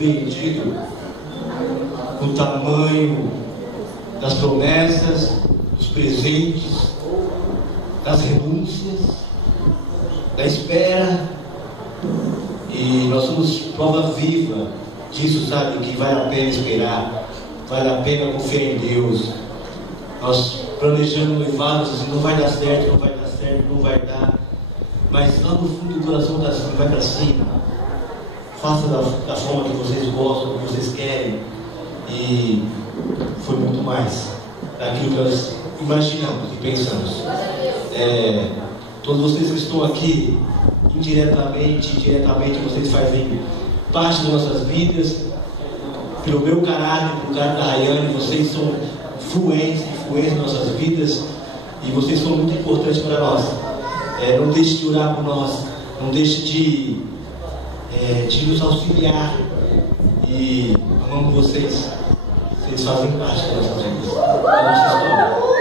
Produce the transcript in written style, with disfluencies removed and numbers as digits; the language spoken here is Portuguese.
surpreendido com o tamanho das promessas, dos presentes, das renúncias, da espera. E nós somos prova viva disso, sabe? Que vale a pena esperar, vale a pena confiar em Deus. Nós planejamos noivados, assim, não vai dar certo, não vai dar certo, não vai dar. Mas lá no fundo do coração vai para cima. Faça da forma que vocês gostam, que vocês querem. E foi muito mais daquilo que nós imaginamos e pensamos. Todos vocês que estão aqui, indiretamente, diretamente, vocês fazem parte das nossas vidas. Pelo meu caráter, pelo caráter da Rayane, vocês são influentes nas nossas vidas. E vocês são muito importantes para nós. Não deixe de orar por nós. Não deixe de nos auxiliar. E amamos vocês. Vocês fazem parte das nossas vidas, da nossa história.